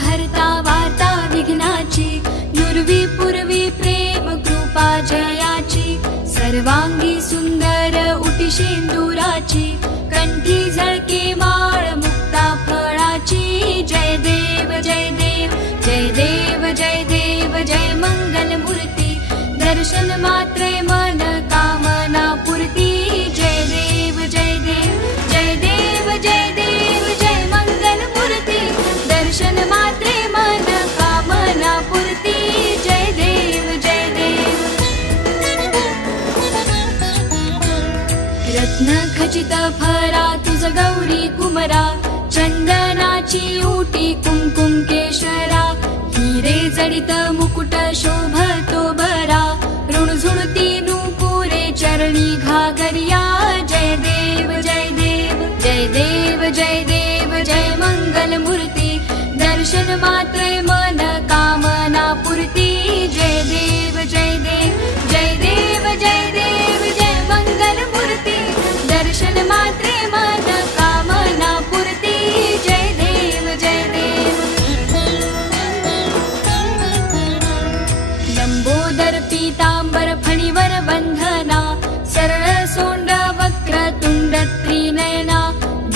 हरता वार्ता विघ्नाची, नुरवी पूर्वी प्रेम कृपा जयाची, सर्वांगी सुंदर उटी शेंदुराची, कंठी झळके माळ मुक्ता फळाची। जय देव जय देव जय देव जय देव जय मंगल मूर्ती, दर्शन मात्रे मन कामना पूर्ती। जय देव जय देव जय देव जय देव जय मंगल मूर्ती, दर्शन मात्रे मन कामना पूर्ती। जय देव जय देव। रत्न खचित फरा तुझ गौरी कुमरा, चंदनाची उटी कुंकुम केशरा, हिरे जडित मुकुट शोभतो बरा, ऋणझुणती नूपुरे चरणी घागरिया। जय देव जय देव जय देव जय देव जय मंगल मूर्ती, दर्शन मात्रे मन कामना पूर्ती। जय देव जय देव जय देव जय देव जय मंगल मूर्ती, दर्शन मात्रे मन कामना पूर्ती। जय देव जय देव। लंबोदर पीतांबर फणीवर बंधना, सरळ सोंड वक्र तुंड त्रिनयना,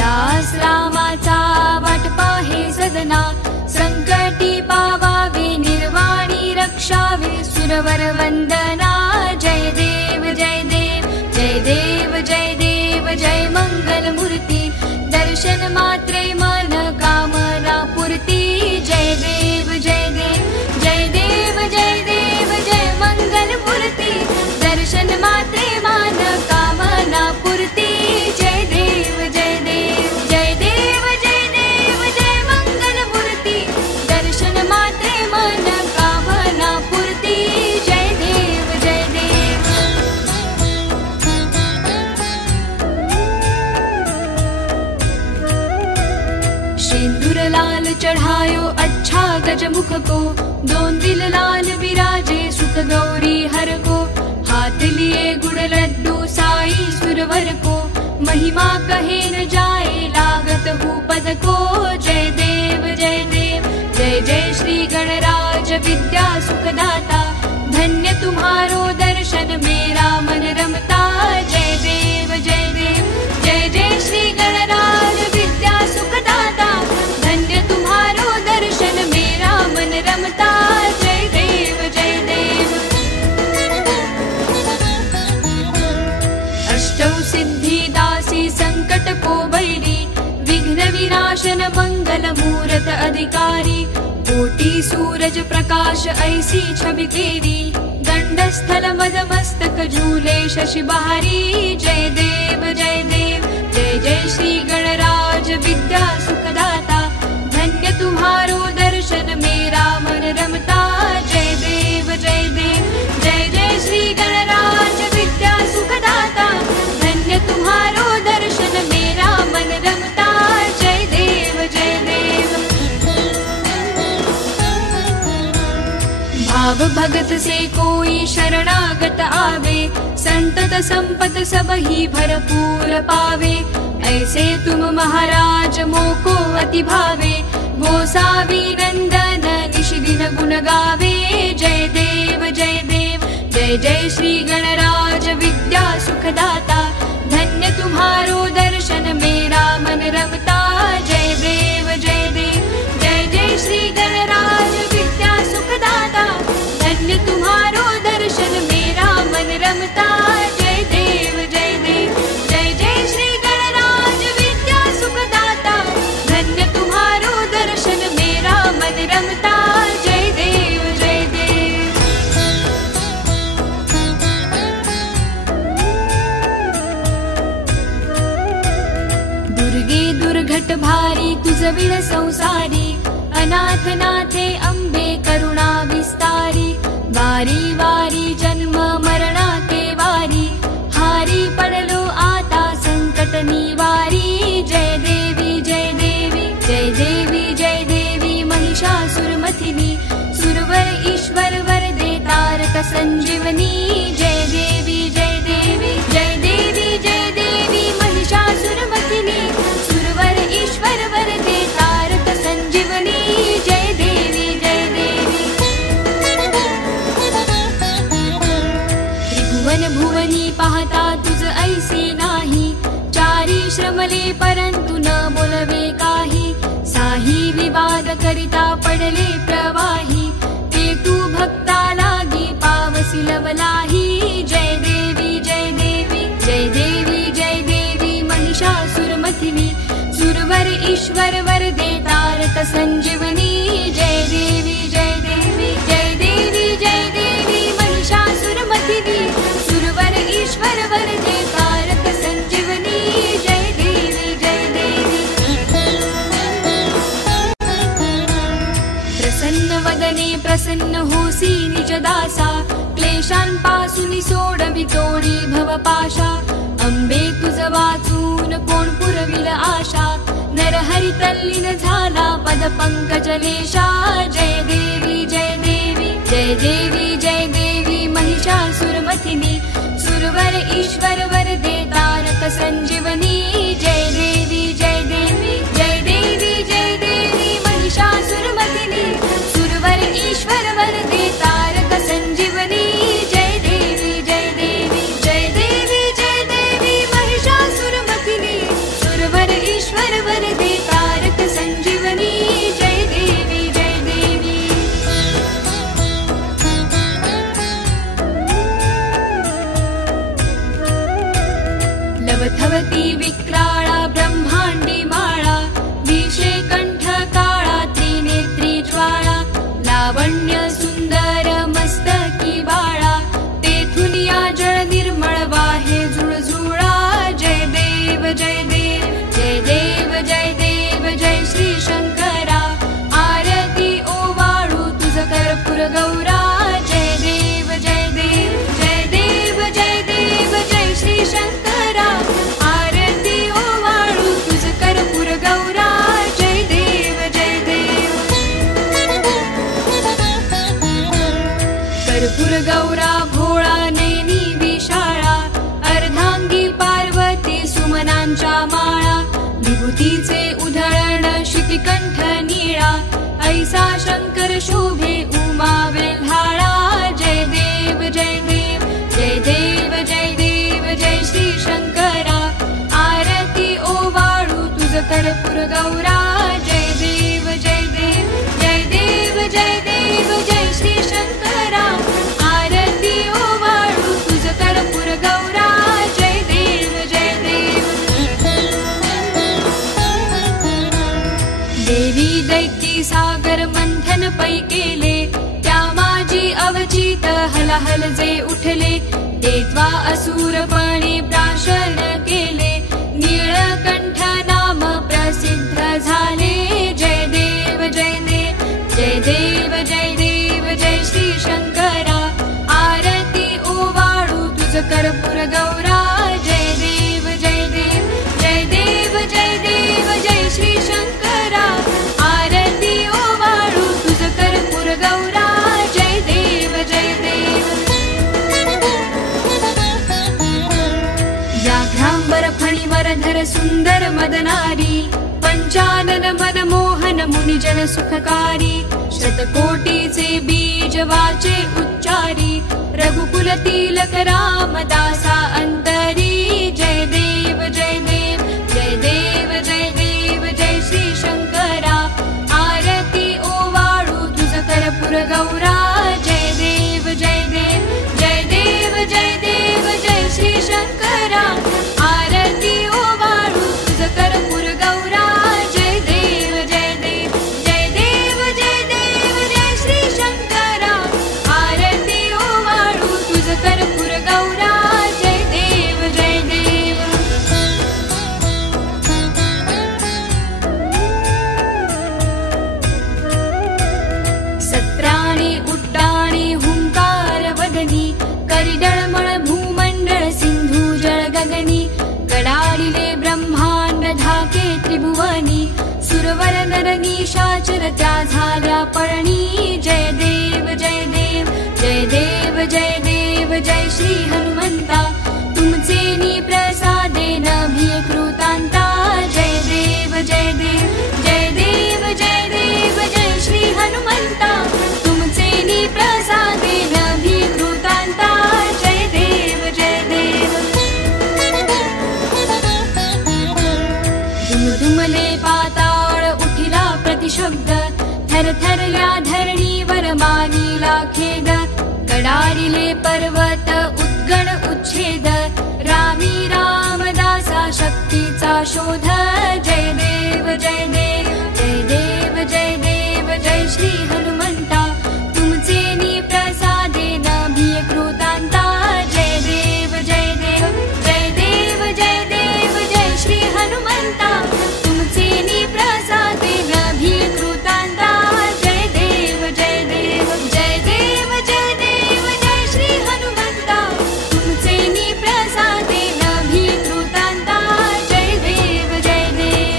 दास रामाचा वाट पाहे सदना, संकटी पावावे निर्वाणी रक्षावे सुरवर वंदना। जय देव जय देव जय देव जय देव जय मंगल मूर्ती, दर्शन मात्रे मन कामना पूर्ती। जय देव जय देव जय देव जय देव जय मंगल मूर्ती, दर्शन मात्रे मन कामना पूर्ती। जय देव जय देव जय देव जय देव जय मंगल मूर्ती, दर्शन मात्रे मन कामना पूर्ती। जय देव जय देव। शेंदूर लाल चढ़ायो अच्छा गजमुख को, दोन दिल लाल विराजे सुख गौरी हर को, हाथ लिए गुड़ लड्डू साई सुरवर को, महिमा कहे न जाए लागत हूँ पद को। जय देव जय देव जय जय श्री गणराज विद्या सुखदाता, धन्य तुम्हारो दर्शन मेरा मन रमता। जय देव जय देव जय जय श्री गणराज विद्या सुखदाता, धन्य तुम्हारो दर्शन मेरा मन रमता। जय देव जय देव। अष्टौ सिद्धि दासी संकट को बैरी, विघ्न विनाशन मंगल मूरत अधिकारी, कोटि सूरज प्रकाश ऐसी छवि तेरी, दंडस्थल मद मस्तक झूले शशि बहारी। जय देव जय देव जय जय श्री गणराज विद्या सुखदाता, धन्य तुम्हारो दर्शन मेरा मन रमता। जय देव जय देव जय जय श्री गणराज विद्या सुखदाता, धन्य तुम्हारो दर्शन मेरा मन रमता। जय देव जय देव। भाव भगत से कोई शरणागत आवे, संतत संपत सब ही भरपूर पावे, ऐसे तुम महाराज मोको अति भावे, गोसावी नंदन निशिदिन गुण गावे। जय देव जय देव जय जय श्री गणराज विद्या सुखदाता, धन्य तुम्हारो दर्शन मेरा मन रमता। जय देव जय देव जय जय श्री गणराज विद्या सुखदाता, धन्य तुम्हारो दर्शन मेरा मन रमता। जय देव जय देव जय जय श्री गणराज विद्या सुखदाता, धन्य तुम्हारो दर्शन मेरा मन रमता। जय देव जय देव। दुर्गे दुर्घट भारी तुझ विण संसारी, अनाथ नाथे अंबे करुणा विस्तारी, वारी वारी जन्म मरणा के वारी, हारी पडलो आता संकट निवारी। जय देवी जय देवी जय देवी जय देवी महिषासुरमथिनी, सुरवर ईश्वर वर दे तारक संजीवनी। जय देवी जय देवी जय देवी जय देवी महिषासुरमथिनी, सुरवर ईश्वर वर दे तारक संजीवनी। जय धावले परंतु न बोलवे काही, साही विवाद करिता पडले प्रवाही, पेटू भक्ता लागी पावसी लवलाही। जय देवी जय देवी जय देवी जय देवी महिषासुरमथिनी, सुरवर ईश्वर वर दे तारक संजीवनी। जय देवी जय देवी जय देवी जय देवी महिषासुरमथिनी, सुरवर ईश्वर वर दे तारक संजीवनी। जय देवी जय देवी। प्रसन्न वदने प्रसन्न होसी निज दासा, क्लेशांपासून सोडवी तोडी भवपाशा। अंबे तुझ वाचून कोण पुरविल आशा, नरहरी तल्लीन झाला पद पंकजलेशा। जय देवी जय देवी जय देवी जय देवी महिषासुरमथिनी, सुरवर ईश्वर वर दे तारक संजीवनी। जय देवी जय देवी जय देवी जय देवी महिषासुरमथिनी, सुरवर ईश्वर वर दे तारक संजीवनी। जय देवी जय देवी जय देवी जय देवी महिषासुरमथिनी, सुरवर ईश्वर वर दे तारक संजीवनी। जय देवी जय देवी। लवथवती विक्राळा ब्रह्मांडी माळा, विषे कंठ काळा त्रिनेत्री ज्वाळा, लावण्य सुंदर मस्तकी बाळा, तेथून या जळ निर्मळ वाहे झुळझुळा। जय देव जय देव जय देव जय देव जय श्री शंकरा, आरती ओवाळू तुझ कर्पूर गौरा। जय देव जय देव जय देव जय देव जय श्री शंकरा, आरती ओवाळू तुझ कर्पूर गौरा। जय देव जय देव। कर्पूर गौरा भोळा नैनी विशाळा, अर्धांगी पार्वती सुमनांच्या माळा, विभूतीचे उधळण शितिकंठ निळा, ऐसा शंकर शोभे उमा वेल्हाळा। जय देव जय देव जय देव जय देव जय श्री शंकरा, आरती ओवाळू तुझ कर्पूर गौरा। जय देव जय देव जय देव जय देव जय श्री शंकरा, आरती ओवाळू तुझ कर्पूर गौरा। जय देव जय देव। देवी दैत्य सागर मंथन पै केले, त्या माझी अवचित हलाहल जे उठले, तेत्वा असुरपणे प्राशन केले, नीळकंठ नाम प्रसिद्ध झाले। जय देव जय देव जय देव जय देव जय श्री शंकरा, आरती ओवाळू तुझ कर्पूर गौरा। जय देव जय देव जय देव जय देव जय श्री शंकरा, आरती ओवाळू तुझ कर्पूर गौरा। जय देव जय देव। व्याघ्रांबर फणीवर धर सुंदर मदनारी, पंचानन मनमोहन मुनिजन सुखकारी, शतकोटीचे बीज वाचे उच्चारी, रघुकुल तिलक रामदासा अंतरी। जय देव जय देव जय देव जय देव जय श्री शंकरा, आरती ओवाळू तुझ कर्पूर गौरा। जय देव जय देव जय देव जय देव जय श्री शंकरा, आरती ओवाळू तुझ कर्पूर गौरा। जय देव जय देव जय देव जय देव जय श्री शंकरा, आरती ओवाळू तुझ कर्पूर गौरा। जय देव जय देव। सत्राणी उड्डाणी हुंकार वदनी, करिडळमळ भूमंडळ सिंधू जळ गगनी, कडाळिले ब्रह्मांड ढाके त्रिभुवनी, सुरवर नर निशाचर त्या झाल्या पळणी। जय देव जय देव जय देव जय देव जय श्री हनुमंता, तुमचे नी प्रसादे नभी कृतांता। जय देव जय देव जय देव जय देव जय श्री हनुमंता, तुमचे नी प्रसादे नभी कृतांता। जय देव जय देव। थरथरल्या धरणीवर मानिला खेद, कडारिले पर्वत उद्गण उच्छेद, रामी रामदासा शक्तीचा शोध. जय देव जय देव जय देव जय देव जय श्री हनुमंता, तुमचे नी प्रसादेन भिय कृतांता. जय देव जय देव जय देव जय देव जय श्री हनुमंता, तुमचे नी प्रसादेन भिय कृतांता. जय देव जय देव जय देव जय देव जय श्री हनुमंता, तुमचे नी प्रसादेन भिय कृतांता. जय देव जय देव.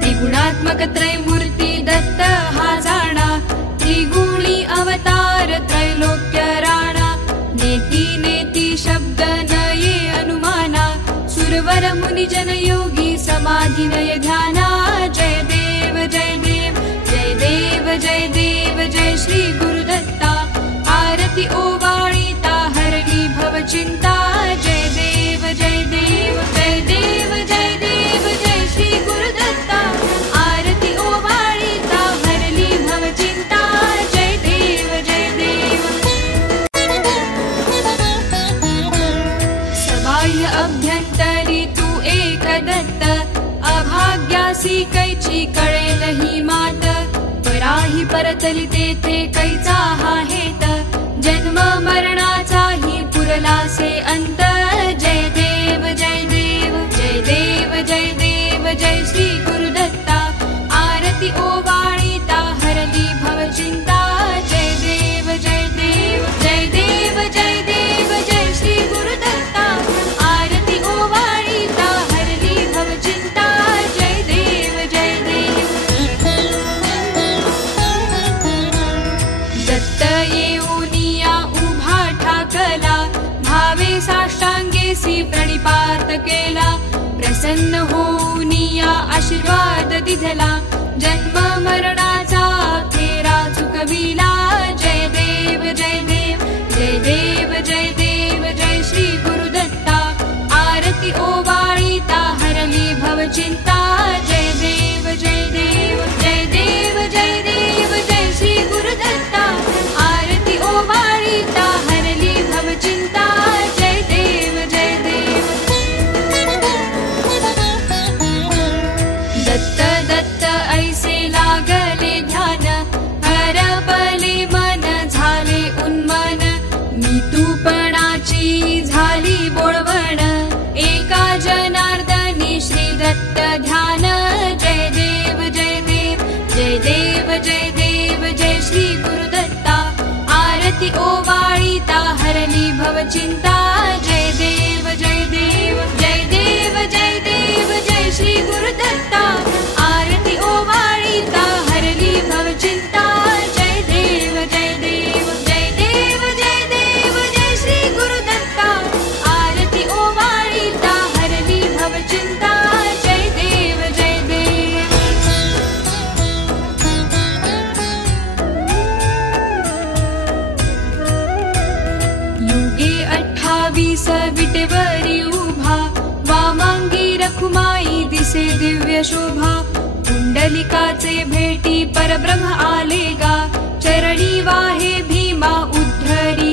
त्रिगुणात्मक त्रैमूर्ती दत्त हा जाणा, त्रिगुणी अवतार त्रैलोक्य राणा. नेती नेती शब्द नये अनुमाना, सुरवर मुनिजन योगी समाधी नय ध्याना. जय देव जय देव जय देव जय देव जय श्री गुरुदत्ता, आरती ओवाळीता हरली भवचिंता. जय देव जय देव जय देव जय देव जय श्री गुरुदत्ता, आरती ओवाळीता हरली भवचिंता. जय देव जय देव. सबाह्य अभ्यंतरी तू एक दत्त, अभाग्यासी कैची कळेल ही मात. पराही परतली तेथे कैचा हा हेत, जन्म मरणाचाही पुरलासे अंत. जय देव जय देव जय देव जय देव जय श्री गुरुदत्ता, आरती ओवाळीता हरली भवचिंता. जय देव जय देव जय देव जय देव जय श्री गुरुदत्ता, आरती ओवाळीता हरली भवचिंता. जय देव जय देव. दत्त येऊनिया उभा ठाकला, भावे साष्टांगेसी प्रणिपात केला. प्रसन्न होऊनिया आशीर्वाद दिधला, जन्म मरणाचा फेरा चुकविला. जय देव जय देव जय देव जय देव जय श्री गुरुदत्ता, आरती ओवाळीता हरली भवचिंता. जय देव जय देव जय देव जय देव जय श्री गुरुदत्ता, आरती ओवाळीता हरली भवचिंता. जय देव जय देव. दत्त दत्त ऐसे लागले ध्यान, हरपले मन झाले उन्मन. मी तूपणाची झाली बोळवण, एका जनार्दनी श्री दत्त ध्यान. जय देव जय देव जय देव जय देव जय श्री गुरुदत्ता, आरती ओवाळीता हरली भवचिंता. जय देव जय देव जय देव जय देव जय श्री गुरुदत्ता, आरती ओवाळीता हरली भवचिंता. जय देव जय देव जय देव जय देव जय श्री गुरुदत्ता, आरती ओवाळीता हरली भवचिंता. जय देव जय देव. युगे 28 विटेवरी उभा, वामांगी रखुमाई दिसे दिव्य शोभा. कुंडलिकाचे भेटी परब्रह्म आले गा, चरणी वाहे भीमा उद्धरी